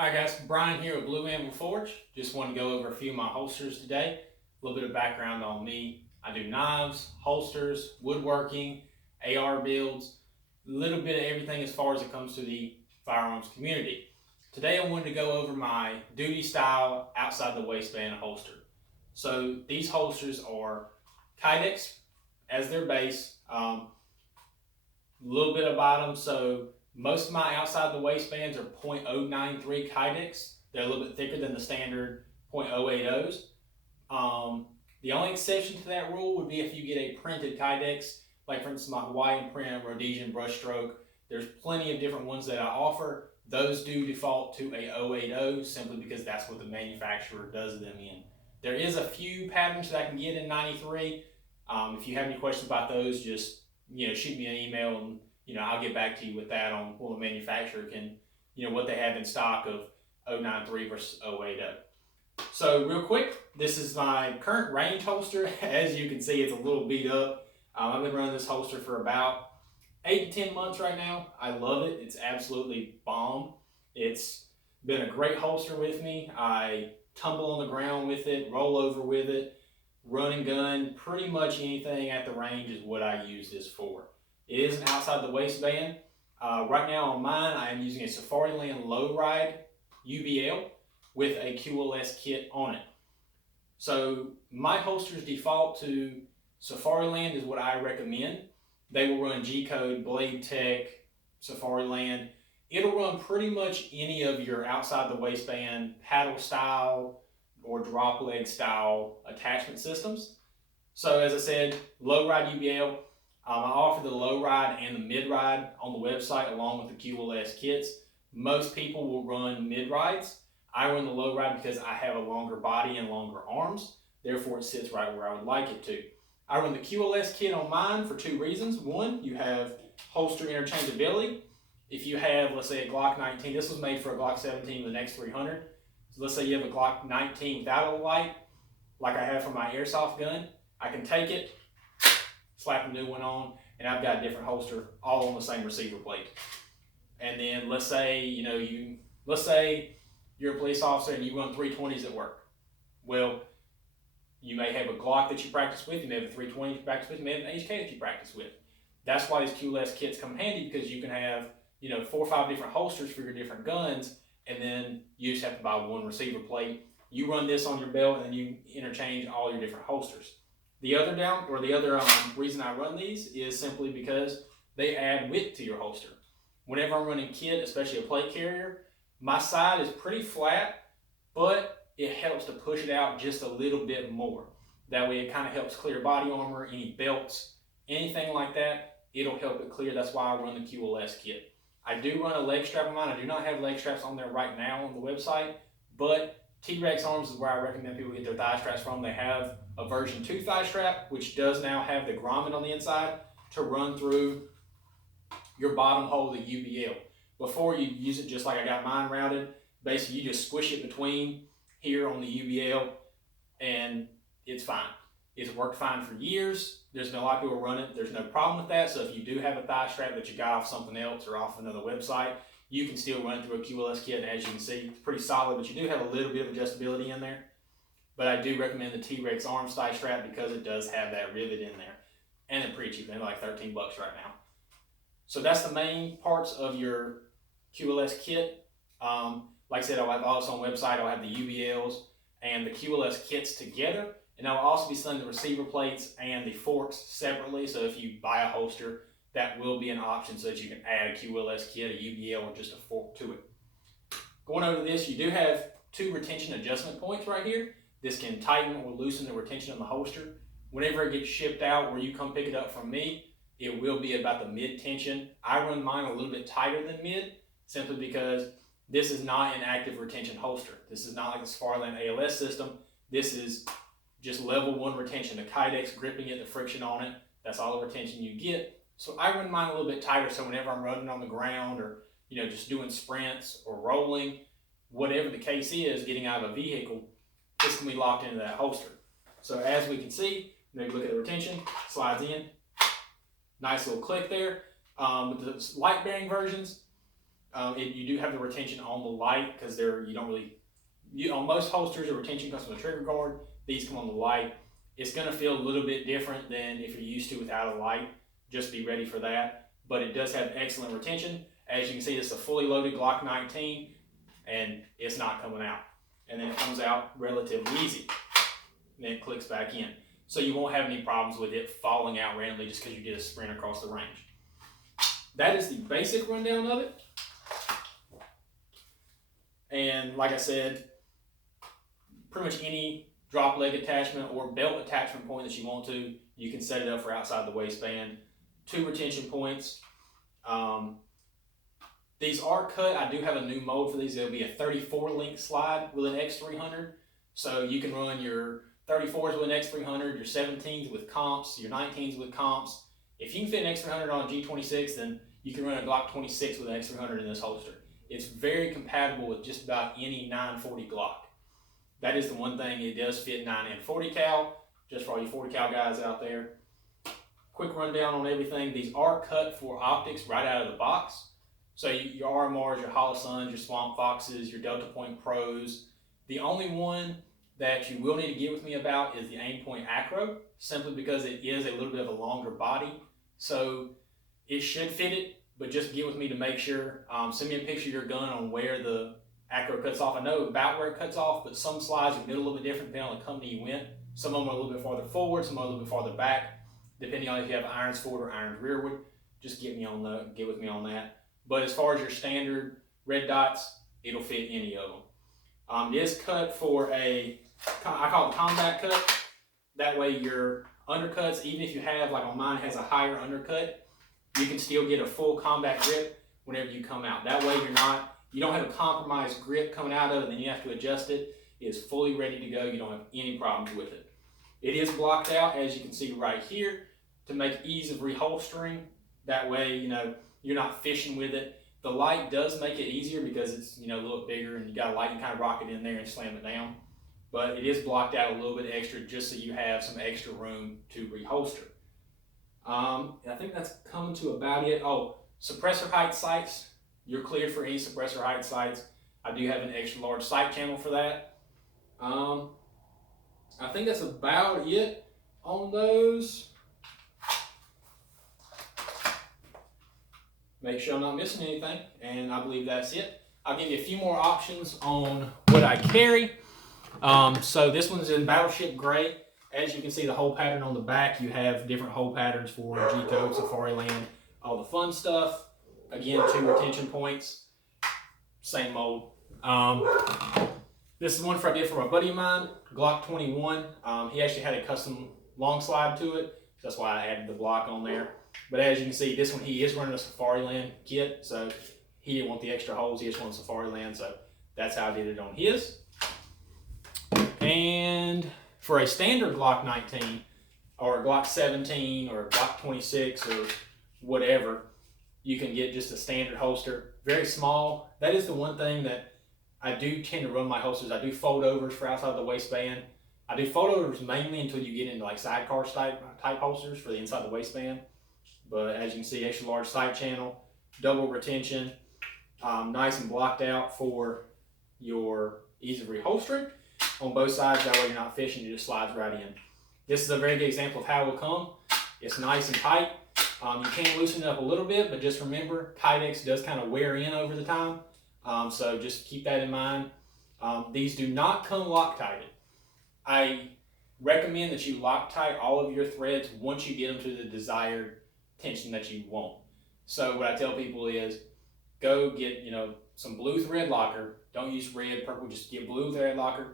Hi guys, Brian here with Blue Anvil Forge. Just want to go over a few of my holsters today. A little bit of background on me. I do knives, holsters, woodworking, AR builds, a little bit of everything as far as it comes to the firearms community. Today I wanted to go over my duty style outside the waistband holster. So these holsters are kydex as their base, a little bit about them. So most of my outside the waistbands are .093 kydex. They're a little bit thicker than the standard .080s. The only exception to that rule would be if you get a printed kydex, like for instance my Hawaiian print, Rhodesian brushstroke. There's plenty of different ones that I offer. Those do default to a 080 simply because that's what the manufacturer does them in. There is a few patterns that I can get in 93. If you have any questions about those, just shoot me an email and I'll get back to you with that on what the manufacturer can, what they have in stock of 093 versus 080. So real quick, this is my current range holster. As you can see, it's a little beat up. I've been running this holster for about 8 to 10 months right now. I love it. It's absolutely bomb. It's been a great holster with me. I tumble on the ground with it, roll over with it, run and gun, pretty much anything at the range is what I use this for. It is an outside the waistband. Right now on mine, I am using a Safariland Low Ride UBL with a QLS kit on it. So my holsters default to Safariland is what I recommend. They will run G-Code, Blade Tech, Safariland. It'll run pretty much any of your outside the waistband paddle style or drop leg style attachment systems. So as I said, low ride UBL. I offer the low ride and the mid ride on the website along with the QLS kits. Most people will run mid rides. I run the low ride because I have a longer body and longer arms. Therefore, it sits right where I would like it to. I run the QLS kit on mine for two reasons. One, you have holster interchangeability. If you have, let's say, a Glock 19, this was made for a Glock 17 with an X300. So let's say you have a Glock 19 without a light, like I have for my airsoft gun. I can take it, slap a new one on, and I've got a different holster all on the same receiver plate. And then let's say you're a police officer and you run 320s at work. Well, you may have a Glock that you practice with, you may have a 320 you practice with, you may have an HK that you practice with. That's why these QLS kits come handy, because you can have 4 or 5 different holsters for your different guns, and then you just have to buy one receiver plate. You run this on your belt, and then you interchange all your different holsters. The other reason I run these is simply because they add width to your holster. Whenever I'm running kit, especially a plate carrier, my side is pretty flat, but it helps to push it out just a little bit more. That way it kind of helps clear body armor, any belts, anything like that, it'll help it clear. That's why I run the QLS kit. I do run a leg strap on mine. I do not have leg straps on there right now on the website, but T-Rex Arms is where I recommend people get their thigh straps from. They have a version 2 thigh strap, which does now have the grommet on the inside to run through your bottom hole of the UBL. Before, you use it just like I got mine routed. Basically, you just squish it between here on the UBL, and it's fine. It's worked fine for years. There's been a lot of people run it. There's no problem with that. So if you do have a thigh strap that you got off something else or off another website, you can still run it through a QLS kit. And as you can see, it's pretty solid, but you do have a little bit of adjustability in there. But I do recommend the T-Rex Arms thigh strap because it does have that rivet in there. And they're pretty cheap. They're like $13 right now. So that's the main parts of your QLS kit. Like I said, I'll have also on the website, I'll have the UBLs and the QLS kits together. And I'll also be selling the receiver plates and the forks separately. So if you buy a holster, that will be an option so that you can add a QLS kit, a UBL, or just a fork to it. Going over this, you do have 2 retention adjustment points right here. This can tighten or loosen the retention of the holster. Whenever it gets shipped out, where you come pick it up from me, it will be about the mid tension. I run mine a little bit tighter than mid, simply because this is not an active retention holster. This is not like the Safariland ALS system. This is just level 1 retention, the kydex gripping it, the friction on it. That's all the retention you get. So I run mine a little bit tighter, so whenever I'm running on the ground or just doing sprints or rolling, whatever the case is, getting out of a vehicle, this can be locked into that holster. So as we can see, maybe look at the retention, slides in. Nice little click there. With the light bearing versions, You do have the retention on the light because on most holsters, the retention comes from the trigger guard. These come on the light. It's going to feel a little bit different than if you're used to without a light. Just be ready for that. But it does have excellent retention. As you can see, it's a fully loaded Glock 19, and it's not coming out. And then it comes out relatively easy. And then it clicks back in. So you won't have any problems with it falling out randomly just because you did a sprint across the range. That is the basic rundown of it. And like I said, pretty much any drop leg attachment or belt attachment point that you want to, you can set it up for outside the waistband. 2 retention points. These are cut. I do have a new mold for these. It'll be a 34 link slide with an X300. So you can run your 34s with an X300, your 17s with comps, your 19s with comps. If you can fit an X300 on a G26, then you can run a Glock 26 with an X300 in this holster. It's very compatible with just about any 940 Glock. That is the one thing, it does fit 9 and 40 cal, just for all you 40 cal guys out there. Quick rundown on everything. These are cut for optics right out of the box. So your RMRs, your Holosuns, your Swamp Foxes, your Delta Point Pros. The only one that you will need to get with me about is the Aimpoint Acro, simply because it is a little bit of a longer body. So it should fit it, but just get with me to make sure. Send me a picture of your gun on where the Acro cuts off. I know about where it cuts off, but some slides are a little bit different depending on the company you went. Some of them are a little bit farther forward, some are a little bit farther back, depending on if you have irons forward or irons rearward. Just get with me on that. But as far as your standard red dots, it'll fit any of them. It is cut for I call it the combat cut. That way your undercuts, even if you have, like on mine has a higher undercut, you can still get a full combat grip whenever you come out. That way you don't have a compromised grip coming out of it, then you have to adjust it. It is fully ready to go. You don't have any problems with it. It is blocked out, as you can see right here, to make ease of reholstering. That way, you're not fishing with it. The light does make it easier because it's a little bigger and you got a light, you kind of rock it in there and slam it down. But it is blocked out a little bit extra just so you have some extra room to reholster. I think that's coming to about it. Oh, suppressor height sights. You're cleared for any suppressor height sights. I do have an extra large sight channel for that. I think that's about it on those. Make sure I'm not missing anything, and I believe that's it. I'll give you a few more options on what I carry. So this one's in Battleship Gray. As you can see, the hole pattern on the back, you have different hole patterns for G-Code, Safariland, all the fun stuff. Again, 2 retention points, same mold. This is one I did for a buddy of mine, Glock 21. He actually had a custom long slide to it. That's why I added the block on there. But as you can see, this one, he is running a Safariland kit, so he didn't want the extra holes. He just wanted Safariland, so that's how I did it on his. And for a standard Glock 19 or a Glock 17 or a Glock 26 or whatever, you can get just a standard holster, very small. That is the one thing that I do tend to run my holsters. I do fold overs for outside the waistband. I do fold overs mainly until you get into like sidecar type holsters for the inside the waistband. But as you can see, extra large sight channel, double retention, nice and blocked out for your ease of reholstering on both sides. That way you're not fishing, it just slides right in. This is a very good example of how it will come. It's nice and tight. You can loosen it up a little bit, but just remember, kydex does kind of wear in over the time. So just keep that in mind. These do not come Loctited. I recommend that you Loctite all of your threads once you get them to the desired tension that you want. So what I tell people is go get some blue thread locker. Don't use red, purple, just get blue thread locker.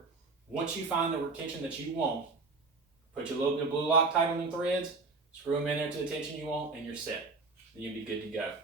Once you find the tension that you want, put your little bit of blue Loctite on them threads, screw them in there to the tension you want, and you're set. Then you'll be good to go.